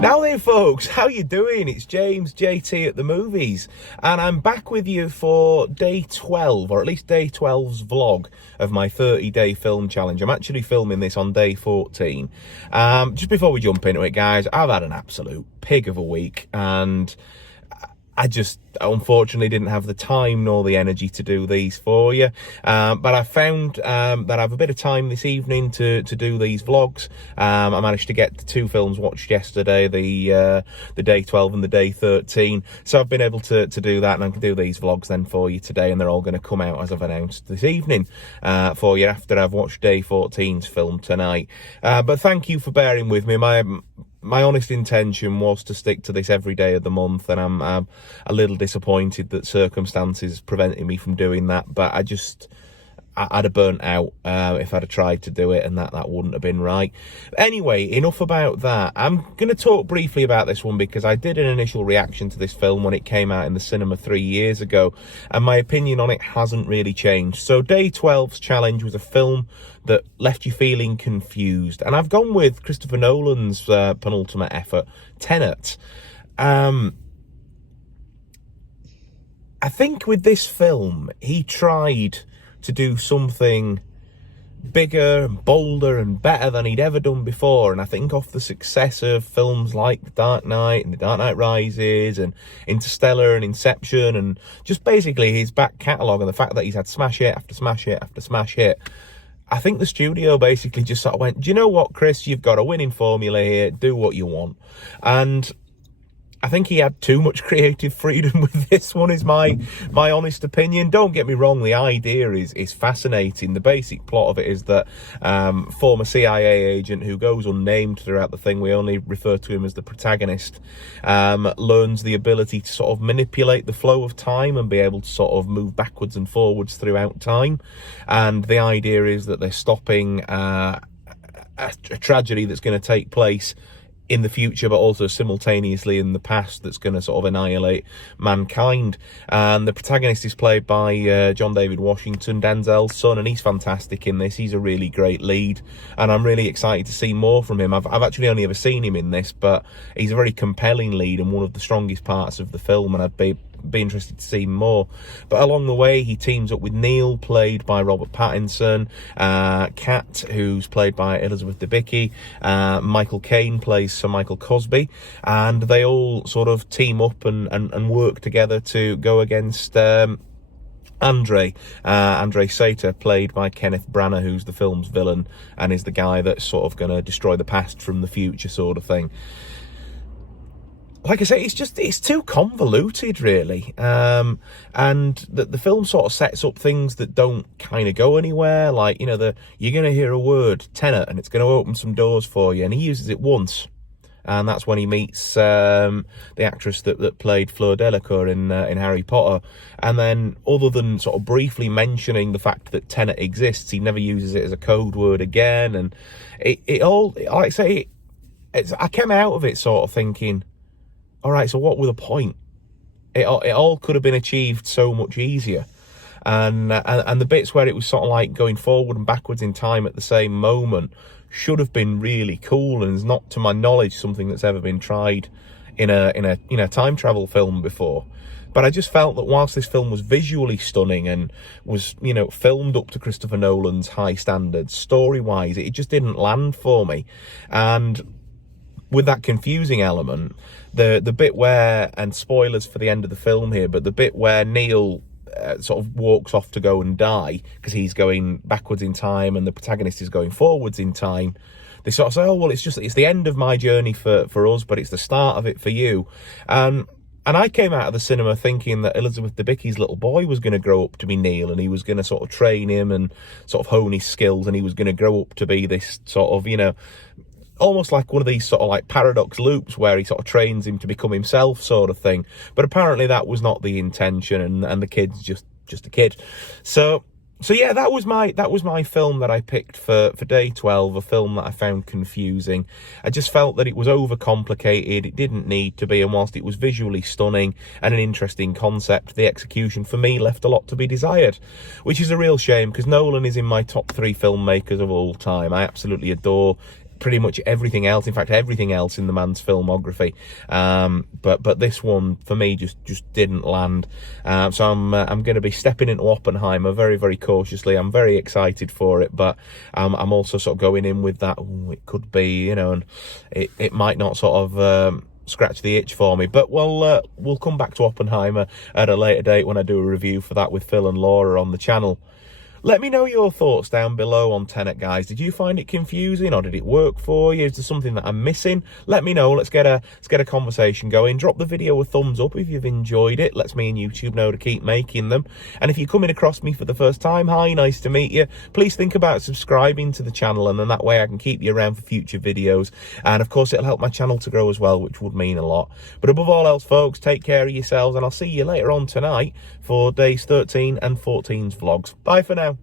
Now then, folks, how you doing? It's James JT at the movies, and I'm back with you for day 12, or at least day 12's vlog of my 30-day film challenge. I'm actually filming this on day 14. Just before we jump into it, guys, I've had an absolute pig of a week, and I just unfortunately didn't have the time nor the energy to do these for you, but I found that I have a bit of time this evening to do these vlogs. I managed to get the two films watched yesterday, the day 12 and the day 13, so I've been able to do that, and I can do these vlogs then for you today, and they're all going to come out as I've announced this evening for you after I've watched day 14's film tonight. But thank you for bearing with me. My honest intention was to stick to this every day of the month, and I'm a little disappointed that circumstances preventing me from doing that, but I'd have burnt out if I'd have tried to do it, and that wouldn't have been right. Anyway, enough about that. I'm going to talk briefly about this one because I did an initial reaction to this film when it came out in the cinema 3 years ago, and my opinion on it hasn't really changed. So day 12's challenge was a film that left you feeling confused, and I've gone with Christopher Nolan's penultimate effort, Tenet. I think with this film, he tried to do something bigger and bolder and better than he'd ever done before, and I think off the success of films like The Dark Knight and The Dark Knight Rises and Interstellar and Inception, and just basically his back catalogue, and the fact that he's had smash hit after smash hit after smash hit, I think the studio basically just sort of went, do you know what, Chris, you've got a winning formula here, do what you want. And I think he had too much creative freedom with this one, is my honest opinion. Don't get me wrong, the idea is fascinating. The basic plot of it is that former CIA agent who goes unnamed throughout the thing, we only refer to him as the protagonist, learns the ability to sort of manipulate the flow of time and be able to sort of move backwards and forwards throughout time. And the idea is that they're stopping a tragedy that's going to take place in the future, but also simultaneously in the past, that's going to sort of annihilate mankind. And the protagonist is played by John David Washington, Denzel's son, and he's fantastic in this. He's a really great lead, and I'm really excited to see more from him. I've actually only ever seen him in this, but he's a very compelling lead and one of the strongest parts of the film, and I'd be interested to see more. But along the way, he teams up with Neil, played by Robert Pattinson, Kat, who's played by Elizabeth Debicki, Michael Caine plays Sir Michael Cosby, and they all sort of team up and work together to go against Andre Sater, played by Kenneth Branagh, who's the film's villain and is the guy that's sort of going to destroy the past from the future, sort of thing. Like I say, it's too convoluted, really, and the film sort of sets up things that don't kind of go anywhere. Like, you know, you're going to hear a word, Tenet, and it's going to open some doors for you, and he uses it once, and that's when he meets the actress that played Fleur Delacour in Harry Potter. And then, other than sort of briefly mentioning the fact that Tenet exists, he never uses it as a code word again, and it all, like I say, I came out of it sort of thinking, all right, so what were the point? It all could have been achieved so much easier. And the bits where it was sort of like going forward and backwards in time at the same moment should have been really cool, and is not, to my knowledge, something that's ever been tried in a time travel film before. But I just felt that whilst this film was visually stunning and was, you know, filmed up to Christopher Nolan's high standards, story-wise, it just didn't land for me. And with that confusing element, the bit where, and spoilers for the end of the film here, but the bit where Neil sort of walks off to go and die because he's going backwards in time and the protagonist is going forwards in time, they sort of say, oh, well, it's the end of my journey for us, but it's the start of it for you. And I came out of the cinema thinking that Elizabeth Debicki's little boy was going to grow up to be Neil, and he was going to sort of train him and sort of hone his skills, and he was going to grow up to be this sort of, you know, almost like one of these sort of like paradox loops where he sort of trains him to become himself, sort of thing. But apparently that was not the intention, and the kid's just a kid. So yeah, that was my film that I picked for day 12, a film that I found confusing. I just felt that it was overcomplicated, it didn't need to be, and whilst it was visually stunning and an interesting concept, the execution for me left a lot to be desired, which is a real shame, because Nolan is in my top 3 filmmakers of all time. I absolutely adore pretty much everything else. In fact, everything else in the man's filmography. But this one for me just didn't land. So I'm going to be stepping into Oppenheimer very, very cautiously. I'm very excited for it, but I'm also sort of going in with that. Ooh, it could be, you know, and it might not sort of scratch the itch for me. But we'll come back to Oppenheimer at a later date when I do a review for that with Phil and Laura on the channel. Let me know your thoughts down below on Tenet, guys. Did you find it confusing, or did it work for you? Is there something that I'm missing? Let me know. Let's get a conversation going. Drop the video a thumbs up if you've enjoyed it. Lets me and YouTube know to keep making them. And if you're coming across me for the first time, hi, nice to meet you. Please think about subscribing to the channel, and then that way I can keep you around for future videos. And of course, it'll help my channel to grow as well, which would mean a lot. But above all else, folks, take care of yourselves, and I'll see you later on tonight for days 13 and 14's vlogs. Bye for now.